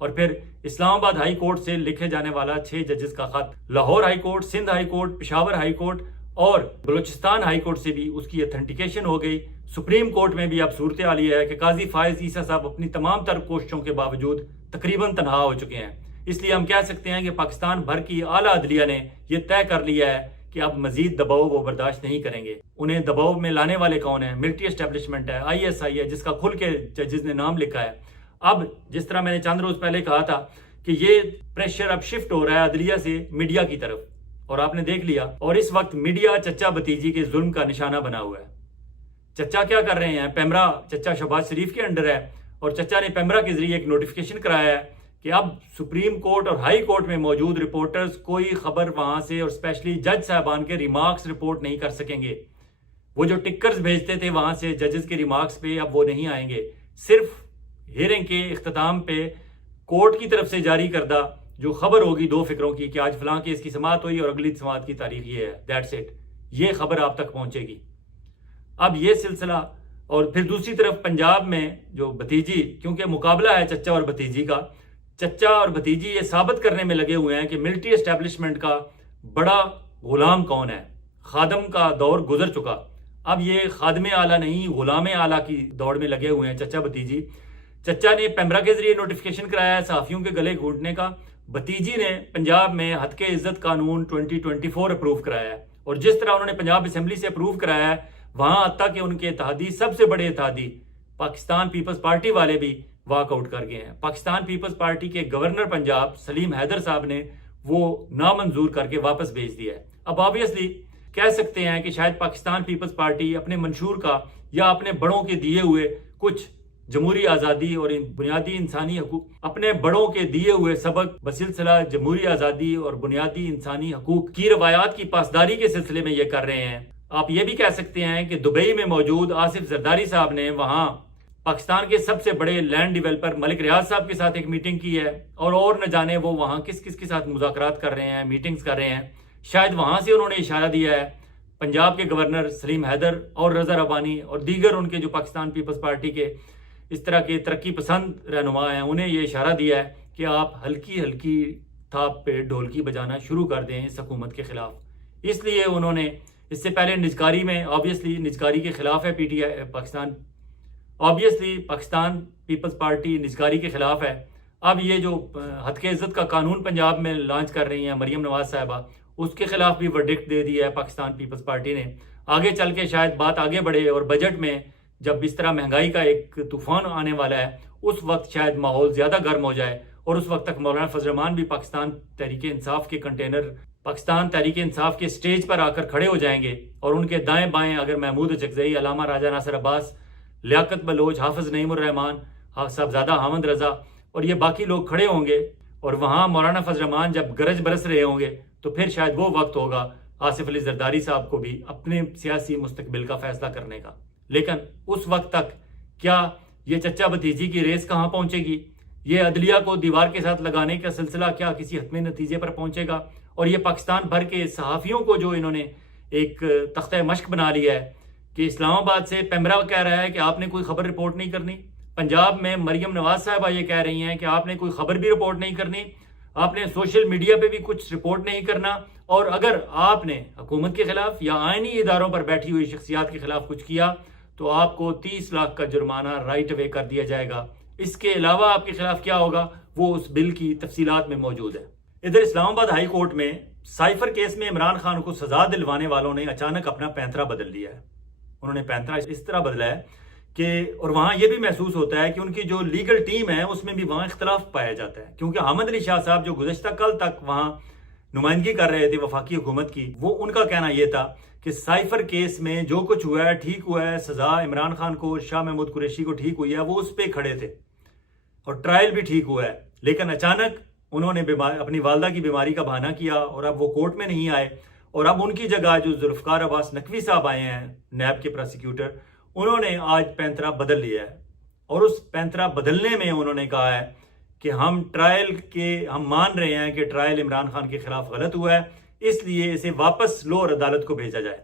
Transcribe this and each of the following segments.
اور پھر اسلام آباد ہائی کورٹ سے لکھے جانے والا 6 ججز کا خط Lahore high court, Sindh high court, Peshawar high court اور بلوچستان ہائی کورٹ سے بھی اس کی اتھینٹیکیشن ہو گئی۔ سپریم کورٹ میں بھی اب صورتحال یہ ہے کہ قاضی فائز عیسیٰ صاحب اپنی تمام تر کوششوں کے باوجود تقریباً تنہا ہو چکے ہیں۔ اس لیے ہم کہہ سکتے ہیں کہ پاکستان بھر کی اعلیٰ عدلیہ نے یہ طے کر لیا ہے کہ اب مزید دباؤ وہ برداشت نہیں کریں گے۔ انہیں دباؤ میں لانے والے کون ہیں؟ ملٹری اسٹیبلشمنٹ ہے، ISI ہے، جس کا کھل کے ججز نے نام لکھا ہے۔ اب جس طرح میں نے چند روز پہلے کہا تھا کہ یہ پریشر اب شفٹ ہو رہا ہے عدلیہ سے میڈیا کی طرف، اور آپ نے دیکھ لیا، اور اس وقت میڈیا چچا بھتیجی کے ظلم کا نشانہ بنا ہوا ہے۔ چچا کیا کر رہے ہیں؟ پیمرا چچا شہباز شریف کے انڈر ہے، اور چچا نے پیمرا کے ذریعے ایک نوٹیفیکیشن کرایا ہے کہ اب سپریم کورٹ اور ہائی کورٹ میں موجود رپورٹرز کوئی خبر وہاں سے اور اسپیشلی جج صاحبان کے ریمارکس رپورٹ نہیں کر سکیں گے۔ وہ جو ٹکرز بھیجتے تھے وہاں سے ججز کے ریمارکس پہ، اب وہ نہیں آئیں گے۔ صرف ہیئرنگ کے اختتام پہ کورٹ کی طرف سے جاری کردہ جو خبر ہوگی 2 فکروں کی کہ آج فلاں کیس کی سماعت ہوئی اور اگلی سماعت کی تاریخ یہ ہے، دیٹس اٹ، یہ خبر آپ تک پہنچے گی۔ اب یہ سلسلہ، اور پھر دوسری طرف پنجاب میں جو بھتیجی، کیونکہ مقابلہ ہے چچا اور بھتیجی کا، چچا اور بھتیجی یہ ثابت کرنے میں لگے ہوئے ہیں کہ ملٹری اسٹیبلشمنٹ کا بڑا غلام کون ہے۔ خادم کا دور گزر چکا، اب یہ خادم اعلیٰ نہیں غلام اعلیٰ کی دوڑ میں لگے ہوئے ہیں چچا بھتیجی۔ چچا نے پیمرا کے ذریعے نوٹیفیکیشن کرایا ہے صحافیوں کے گلے گھونٹنے کا، بھتیجی نے پنجاب میں ہتک عزت قانون 2024 اپروو کرایا ہے، اور جس طرح انہوں نے پنجاب اسمبلی سے اپروو کرایا ہے، وہاں حتیٰ کہ ان کے اتحادی، سب سے بڑے اتحادی پاکستان پیپلز پارٹی والے بھی واک آؤٹ کر گئے ہیں۔ پاکستان پیپلز پارٹی کے گورنر پنجاب سلیم حیدر صاحب نے وہ نامنظور کر کے واپس بھیج دیا ہے۔ اب آبویسلی کہہ سکتے ہیں کہ شاید پاکستان پیپلز پارٹی اپنے منشور کا یا اپنے بڑوں کے دیے ہوئے کچھ جمہوری آزادی اور بنیادی انسانی حقوق، اپنے بڑوں کے دیے ہوئے سبق بسلسلہ جمہوری آزادی اور بنیادی انسانی حقوق کی روایات کی پاسداری کے سلسلے میں یہ کر رہے ہیں۔ آپ یہ بھی کہہ سکتے ہیں کہ دبئی میں موجود آصف زرداری صاحب نے وہاں پاکستان کے سب سے بڑے لینڈ ڈیولپر ملک ریاض صاحب کے ساتھ ایک میٹنگ کی ہے، اور نہ جانے وہ وہاں کس کس کے ساتھ مذاکرات کر رہے ہیں، میٹنگز کر رہے ہیں۔ شاید وہاں سے انہوں نے اشارہ دیا ہے، پنجاب کے گورنر سلیم حیدر اور رضا ربانی اور دیگر ان کے جو پاکستان پیپلز پارٹی کے اس طرح کے ترقی پسند رہنما ہیں، انہیں یہ اشارہ دیا ہے کہ آپ ہلکی ہلکی تھاپ پہ ڈھولکی بجانا شروع کر دیں اس حکومت کے خلاف۔ اس لیے انہوں نے اس سے پہلے نجکاری میں آبویسلی نجکاری کے خلاف ہے پاکستان، آبویسلی پاکستان پیپلز پارٹی نجکاری کے خلاف ہے۔ اب یہ جو ہتک عزت کا قانون پنجاب میں لانچ کر رہی ہیں مریم نواز صاحبہ، اس کے خلاف بھی ورڈکٹ دے دیا ہے پاکستان پیپلز پارٹی نے۔ آگے چل کے شاید بات آگے بڑھے اور بجٹ میں جب اس طرح مہنگائی کا ایک طوفان آنے والا ہے، اس وقت شاید ماحول زیادہ گرم ہو جائے، اور اس وقت تک مولانا فضل الرحمان بھی پاکستان تحریک انصاف کے کنٹینر، پاکستان تحریک انصاف کے سٹیج پر آ کر کھڑے ہو جائیں گے، اور ان کے دائیں بائیں اگر محمود اچکزئی، علامہ راجہ ناصر عباس، لیاقت بلوچ، حافظ نعیم الرحمان، صاحبزادہ حامد رضا اور یہ باقی لوگ کھڑے ہوں گے، اور وہاں مولانا فضل الرحمان جب گرج برس رہے ہوں گے، تو پھر شاید وہ وقت ہوگا آصف علی زرداری صاحب کو بھی اپنے سیاسی مستقبل کا فیصلہ کرنے کا۔ لیکن اس وقت تک کیا یہ چچا بھتیجی کی ریس کہاں پہنچے گی؟ یہ عدلیہ کو دیوار کے ساتھ لگانے کا سلسلہ کیا کسی حتمی نتیجے پر پہنچے گا؟ اور یہ پاکستان بھر کے صحافیوں کو جو انہوں نے ایک تختہ مشق بنا لیا ہے کہ اسلام آباد سے پیمرا کہہ رہا ہے کہ آپ نے کوئی خبر رپورٹ نہیں کرنی، پنجاب میں مریم نواز صاحبہ یہ کہہ رہی ہیں کہ آپ نے کوئی خبر بھی رپورٹ نہیں کرنی، آپ نے سوشل میڈیا پہ بھی کچھ رپورٹ نہیں کرنا، اور اگر آپ نے حکومت کے خلاف یا آئینی اداروں پر بیٹھی ہوئی شخصیات کے خلاف کچھ کیا تو آپ کو 30 لاکھ کا جرمانہ رائٹ اوے کر دیا جائے گا۔ اس کے علاوہ آپ کے خلاف کیا ہوگا وہ اس بل کی تفصیلات میں موجود ہے۔ ادھر اسلام آباد ہائی کورٹ میں سائفر کیس میں عمران خان کو سزا دلوانے والوں نے اچانک اپنا پینترا بدل دیا ہے۔ انہوں نے پینترا اس طرح بدلا ہے کہ، اور وہاں یہ بھی محسوس ہوتا ہے کہ ان کی جو لیگل ٹیم ہے اس میں بھی وہاں اختلاف پایا جاتا ہے، کیونکہ حامد علی شاہ صاحب جو گزشتہ کل تک وہاں نمائندگی کر رہے تھے وفاقی حکومت کی، وہ ان کا کہنا یہ تھا کہ سائفر کیس میں جو کچھ ہوا ہے ٹھیک ہوا ہے، سزا عمران خان کو، شاہ محمود قریشی کو ٹھیک ہوئی ہے، وہ اس پہ کھڑے تھے اور ٹرائل بھی ٹھیک ہوا ہے۔ لیکن اچانک انہوں نے اپنی والدہ کی بیماری کا بہانہ کیا اور اب وہ کورٹ میں نہیں آئے، اور اب ان کی جگہ جو ذوالفقار عباس نقوی صاحب آئے ہیں نیب کے پروسیکیوٹر، انہوں نے آج پینترا بدل لیا ہے، اور اس پینترا بدلنے میں انہوں نے کہا ہے کہ ہم مان رہے ہیں کہ ٹرائل عمران خان کے خلاف غلط ہوا ہے، اس لیے اسے واپس لوور عدالت کو بھیجا جائے،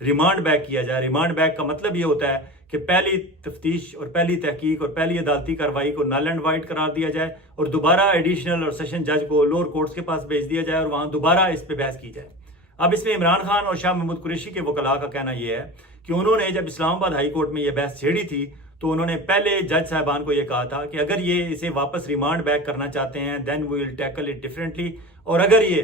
ریمانڈ بیک کیا جائے۔ ریمانڈ بیک کا مطلب یہ ہوتا ہے کہ پہلی تفتیش اور پہلی تحقیق اور پہلی عدالتی کارروائی کو نل اینڈ وائڈ قرار دیا جائے اور دوبارہ ایڈیشنل اور سیشن جج کو لوور کورٹس کے پاس بھیج دیا جائے اور وہاں دوبارہ اس پہ بحث کی جائے۔ اب اس میں عمران خان اور شاہ محمود قریشی کے وکلاء کا کہنا یہ ہے کہ انہوں نے جب اسلام آباد ہائی کورٹ میں یہ بحث چھیڑی تھی تو انہوں نے پہلے جج صاحبان کو یہ کہا تھا کہ اگر یہ اسے واپس ریمانڈ بیک کرنا چاہتے ہیں دین وی ول ٹیکل اٹ ڈفرینٹلی، اور اگر یہ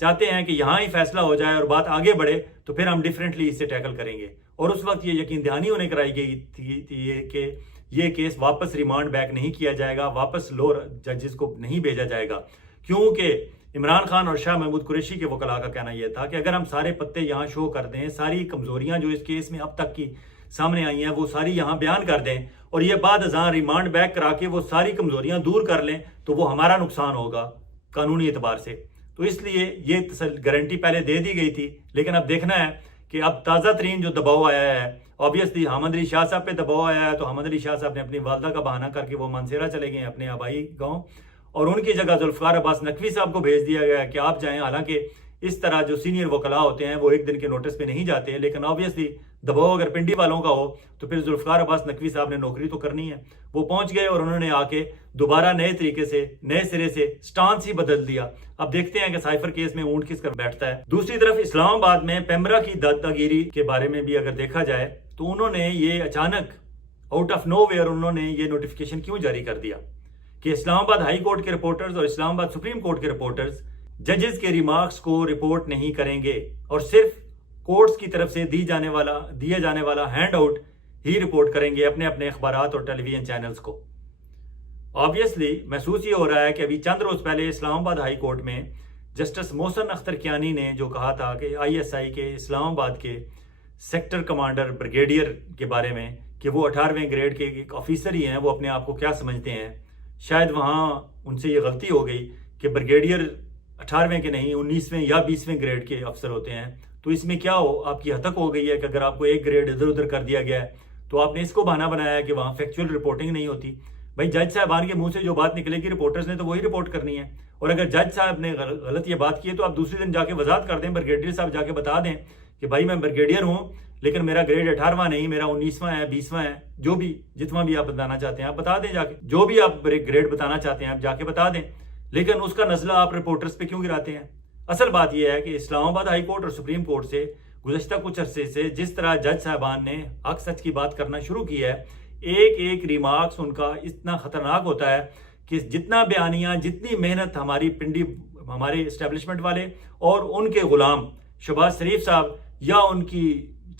چاہتے ہیں کہ یہاں ہی فیصلہ ہو جائے اور بات آگے بڑھے تو پھر ہم ڈفرینٹلی اسے ٹیکل کریں گے۔ اور اس وقت یہ یقین دہانی انہیں کرائی گئی تھی کہ یہ کیس واپس ریمانڈ بیک نہیں کیا جائے گا، واپس لوور ججز کو نہیں بھیجا جائے گا، کیونکہ عمران خان اور شاہ محمود قریشی کے وکلاء کا کہنا یہ تھا کہ اگر ہم سارے پتے یہاں شو کر دیں، ساری کمزوریاں جو اس کیس میں اب تک کی سامنے آئی ہیں وہ ساری یہاں بیان کر دیں اور یہ بعد ازاں ریمانڈ بیک کرا کے وہ ساری کمزوریاں دور کر لیں تو وہ ہمارا نقصان ہوگا قانونی اعتبار سے۔ تو اس لیے یہ گارنٹی پہلے دے دی گئی تھی، لیکن اب دیکھنا ہے کہ اب تازہ ترین جو دباؤ آیا ہے، آبویسلی حامد علی شاہ صاحب پہ دباؤ آیا ہے، تو حامد علی شاہ صاحب نے اپنی والدہ کا بہانہ کر کے وہ مانسیرا چلے گئے اپنے آبائی گاؤں، اور ان کی جگہ ذوالفقار عباس نقوی صاحب کو بھیج دیا گیا کہ آپ جائیں۔ حالانکہ اس طرح جو سینئر وکلاء ہوتے ہیں وہ ایک دن کے نوٹس پہ نہیں جاتے، لیکن آبویسلی دباؤ اگر پنڈی والوں کا ہو تو پھر ذوالفقار عباس نقوی صاحب نے نوکری تو کرنی ہے۔ وہ پہنچ گئے اور انہوں نے آ کے دوبارہ نئے طریقے سے نئے سرے سے سٹانس ہی بدل دیا۔ اب دیکھتے ہیں کہ سائفر کیس میں اونٹ کس کر بیٹھتا ہے۔ دوسری طرف اسلام آباد میں پیمرا کی دادا گیری کے بارے میں بھی اگر دیکھا جائے تو انہوں نے یہ اچانک آؤٹ آف نو ویئر انہوں نے یہ نوٹیفیکیشن کیوں جاری کر دیا کہ اسلام آباد ہائی کورٹ کے رپورٹرز اور اسلام آباد سپریم کورٹ کے رپورٹرز ججز کے ریمارکس کو رپورٹ نہیں کریں گے اور صرف کورٹس کی طرف سے دیا جانے والا ہینڈ آؤٹ ہی رپورٹ کریں گے اپنے اپنے اخبارات اور ٹیلی ویژن چینلز کو۔ آبویسلی محسوس یہ ہو رہا ہے کہ ابھی چند روز پہلے اسلام آباد ہائی کورٹ میں جسٹس محسن اختر کیانی نے جو کہا تھا کہ آئی ایس آئی کے اسلام آباد کے سیکٹر کمانڈر بریگیڈیئر کے بارے میں کہ وہ 18ویں گریڈ کے ایک آفیسر ہی ہیں، وہ اپنے آپ کو کیا سمجھتے ہیں، شاید وہاں ان سے یہ غلطی ہو گئی کہ بریگیڈیئر 18ویں کے نہیں 19ویں یا 20ویں گریڈ کے افسر ہوتے ہیں۔ تو اس میں کیا ہو آپ کی ہتک ہو گئی ہے کہ اگر آپ کو ایک گریڈ ادھر ادھر کر دیا گیا ہے تو آپ نے اس کو بہانہ بنایا ہے کہ وہاں فیکچوئل رپورٹنگ نہیں ہوتی۔ بھائی جج صاحبان کے منہ سے جو بات نکلے گی رپورٹرز نے تو وہی رپورٹ کرنی ہے، اور اگر جج صاحب نے غلط یہ بات کی ہے تو آپ دوسرے دن جا کے وضاحت کر دیں، بریگیڈیئر صاحب جا کے بتا دیں کہ بھائی میں بریگیڈیئر ہوں لیکن میرا گریڈ 18واں نہیں، میرا 19واں ہے، 20واں ہے، جو بھی جتنا بھی آپ بتانا چاہتے ہیں آپ بتا دیں، جا کے جو بھی آپ گریڈ بتانا چاہتے ہیں آپ جا کے بتا دیں، لیکن اس کا نزلہ آپ رپورٹرز پہ کیوں گراتے ہیں؟ اصل بات یہ ہے کہ اسلام آباد ہائی کورٹ اور سپریم کورٹ سے گزشتہ کچھ عرصے سے جس طرح جج صاحبان نے حق سچ کی بات کرنا شروع کی ہے، ایک ایک ریمارکس ان کا اتنا خطرناک ہوتا ہے کہ جتنا بیانیہ، جتنی محنت ہماری پنڈی ہمارے اسٹیبلشمنٹ والے اور ان کے غلام شہباز شریف صاحب یا ان کی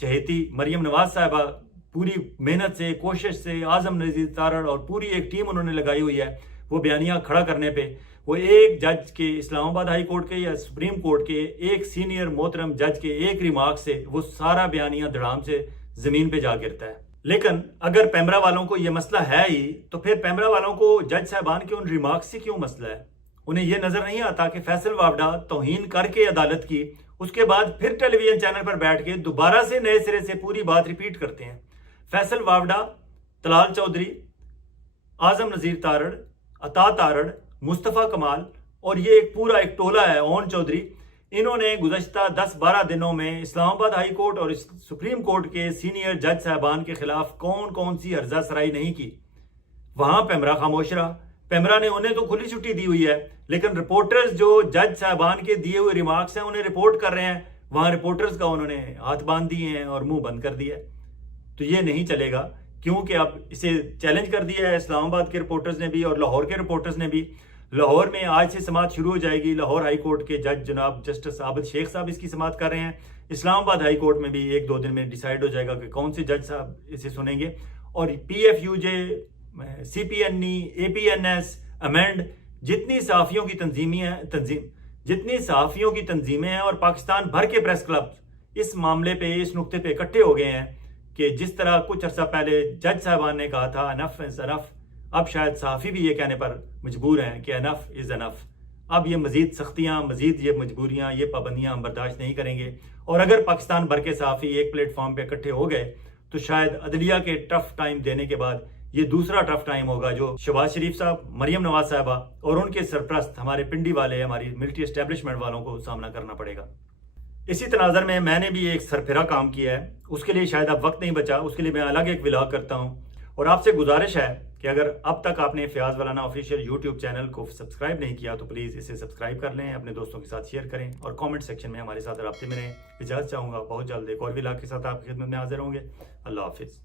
چہیتی مریم نواز صاحبہ پوری محنت سے، کوشش سے، اعظم نذیر تارڑ اور پوری ایک ٹیم انہوں نے لگائی ہوئی ہے وہ بیانیہ کھڑا کرنے پہ، وہ ایک جج کے اسلام آباد ہائی کورٹ کے یا سپریم کورٹ کے ایک سینئر محترم جج کے ایک ریمارک سے وہ سارا بیانیہ دھڑام سے زمین پہ جا گرتا ہے۔ لیکن اگر پیمرا والوں کو یہ مسئلہ ہے ہی تو پھر پیمرا والوں کو جج صاحبان کے ان ریمارکس سے کیوں مسئلہ ہے؟ انہیں یہ نظر نہیں آتا کہ فیصل وابڈہ توہین کر کے عدالت کی، اس کے بعد پھر ٹیلی ویژن چینل پر بیٹھ کے دوبارہ سے نئے سرے سے پوری بات ریپیٹ کرتے ہیں۔ فیصل وابڈہ، طلال چودھری، اعظم نذیر تارڑ، عطا تارڑ، مصطفیٰ کمال اور یہ ایک پورا ایک ٹولہ ہے، اون چودھری، انہوں نے گزشتہ 10-12 دنوں میں اسلام آباد ہائی کورٹ اور سپریم کورٹ کے سینئر جج صاحبان کے خلاف کون سی عرضہ سرائی نہیں کی۔ وہاں پیمرا خاموش رہا، پیمرا نے انہیں تو کھلی چھٹی دی ہوئی ہے، لیکن رپورٹرز جو جج صاحبان کے دیے ہوئے ریمارکس ہیں انہیں رپورٹ کر رہے ہیں، وہاں رپورٹرز کا انہوں نے ہاتھ باندھ دیے ہیں اور منہ بند کر دیا ہے۔ تو یہ نہیں چلے گا، کیونکہ اب اسے چیلنج کر دیا ہے اسلام آباد کے رپورٹرز نے بھی اور لاہور کے رپورٹرز نے بھی۔ لاہور میں آج سے سماعت شروع ہو جائے گی، لاہور ہائی کورٹ کے جج جناب جسٹس عابد شیخ صاحب اس کی سماعت کر رہے ہیں، اسلام آباد ہائی کورٹ میں بھی 1-2 دن میں ڈیسائیڈ ہو جائے گا کہ کون سے جج صاحب اسے سنیں گے، اور P F U J, C P N E, A P N S, امینڈ، جتنی صحافیوں کی تنظیمیں ہیں اور پاکستان بھر کے پریس کلب اس معاملے پہ، اس نقطے پہ اکٹھے ہو گئے ہیں کہ جس طرح کچھ عرصہ پہلے جج صاحبان نے کہا تھا انف از انف، اب شاید صحافی بھی یہ کہنے پر مجبور ہیں کہ انف از انف۔ اب یہ مزید سختیاں، مزید یہ مجبوریاں، یہ پابندیاں ہم برداشت نہیں کریں گے، اور اگر پاکستان بھر کے صحافی ایک پلیٹ فارم پہ اکٹھے ہو گئے تو شاید عدلیہ کے ٹف ٹائم دینے کے بعد یہ دوسرا ٹف ٹائم ہوگا جو شہباز شریف صاحب، مریم نواز صاحبہ اور ان کے سرپرست ہمارے پنڈی والے، ہماری ملٹری اسٹیبلشمنٹ والوں کو سامنا کرنا پڑے گا۔ اسی تناظر میں میں نے بھی ایک سرپھرا کام کیا ہے، اس کے لیے شاید اب وقت نہیں بچا، اس کے لیے میں الگ ایک ولاگ کرتا ہوں، اور آپ سے گزارش ہے کہ اگر اب تک آپ نے فیاض ولانا آفیشیل یوٹیوب چینل کو سبسکرائب نہیں کیا تو پلیز اسے سبسکرائب کر لیں، اپنے دوستوں کے ساتھ شیئر کریں، اور کامنٹ سیکشن میں ہمارے ساتھ رابطے میں رہیں۔ اجازت چاہوں گا، بہت جلد ایک اور ولاگ کے ساتھ آپ کی خدمت میں حاضر ہوں گے۔ اللہ حافظ۔